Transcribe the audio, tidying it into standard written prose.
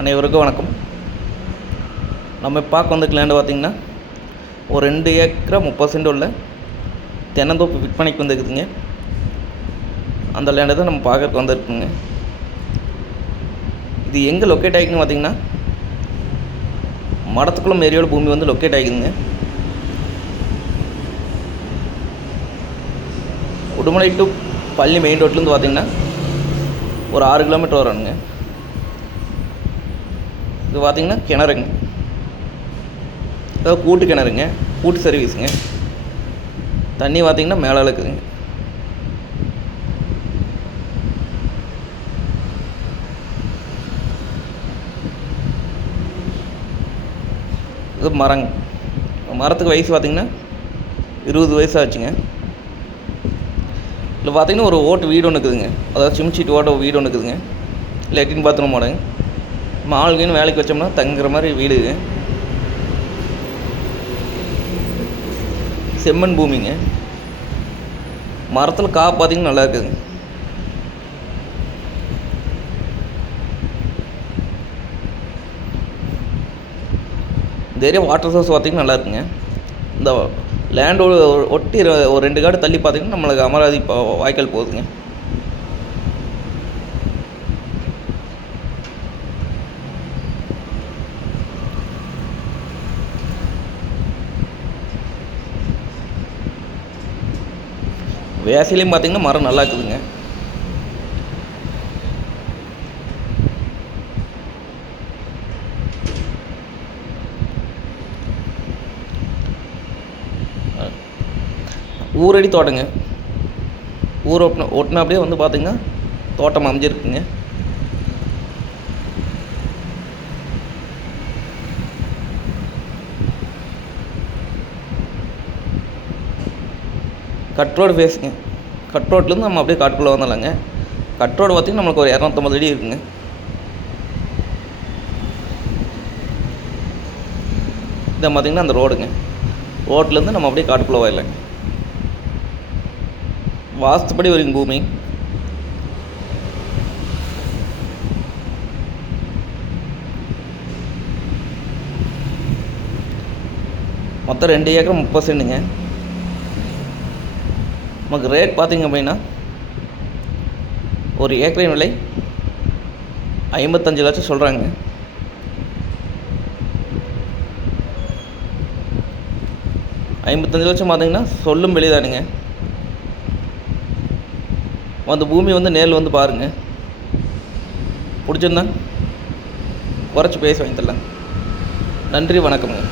அனைவருக்கும் வணக்கம். நம்ம பார்க்க வந்த லேண்டு பார்த்திங்கன்னா ஒரு 2 ஏக்கரா 30 சென்ட் உள்ள தென்னந்தோப்பு விற்பனைக்கு வந்துருக்குதுங்க. அந்த லேண்டை தான் நம்ம பார்க்கறதுக்கு வந்துருக்குங்க. இது எங்கே லொக்கேட் ஆகிக்குன்னு பார்த்திங்கன்னா மடத்துக்குளம் ஏரியாவில் பூமி வந்து லொக்கேட் ஆகிக்குதுங்க. உடுமலை டு பள்ளி மெயின் ரோட்லேருந்து பார்த்திங்கன்னா ஒரு 6 கிலோமீட்டர் வரணுங்க. இது பார்த்திங்கன்னா கிணறுங்க, அதாவது கூட்டு கிணறுங்க, கூட்டு சர்வீஸுங்க. தண்ணி பார்த்திங்கன்னா மேலே இருக்குதுங்க. இது மரங்க, மரத்துக்கு வயசு பார்த்திங்கன்னா 20 வயசு ஆச்சுங்க. இதில் பார்த்திங்கன்னா ஒரு ஓட்டு வீடு ஒன்று இருக்குதுங்க, அதாவது சிமிச்சிட்டு ஓட்ட வீடு ஒன்று இருக்குதுங்க. லெட்டின் பாத்ரூம் மாடங்க. நம்ம ஆளுங்கன்னு வேலைக்கு வச்சோம்னா தங்குற மாதிரி வீடு. செம்மண் பூமிங்க. மரத்தில் காப்பு பார்த்திங்கன்னா நல்லா இருக்குதுங்க. இந்த ஏரியா வாட்டர் சோர்ஸ் பார்த்திங்கன்னா நல்லா இருக்குங்க. இந்த லேண்டோடு ஒட்டி ஒரு 2 காடு தள்ளி பார்த்திங்கன்னா நம்மளுக்கு அமராவதி வாய்க்கால் போகுதுங்க. வேசையிலையும் பார்த்திங்கன்னா மரம் நல்லா இருக்குதுங்க. ஊரடி தோட்டங்க. ஊர் ஒட்டின அப்படியே வந்து பார்த்திங்கன்னா தோட்டம் அமைஞ்சிருக்குங்க. Cut road ஃபேஸுங்க. கட் ரோட்லேருந்து நம்ம அப்படியே காட்டுக்குள்ளே வந்துடலாங்க. கட் ரோடு பார்த்திங்கன்னா நம்மளுக்கு ஒரு 250 அடி இருக்குங்க. இதை பார்த்திங்கன்னா அந்த ரோடுங்க. ரோட்லேருந்து நம்ம அப்படியே காட்டுக்குள்ளே போயிடலாங்க. வாஸ்துப்படி ஒரு பூமி. மொத்தம் 2 ஏக்கர் 30 சென்ட்டுங்க. நமக்கு ரேட் பார்த்திங்க அப்படின்னா ஒரு ஏக்கரின் விலை 55 லட்சம் சொல்கிறாங்க. $55 லட்சம் பார்த்திங்கன்னா சொல்லும் விலை தானுங்க. அந்த பூமி வந்து நேரில் வந்து பாருங்கள். பிடிச்சிருந்தா குறைச்சி பேசி வாங்கி தரலாம். நன்றி, வணக்கம்ங்க.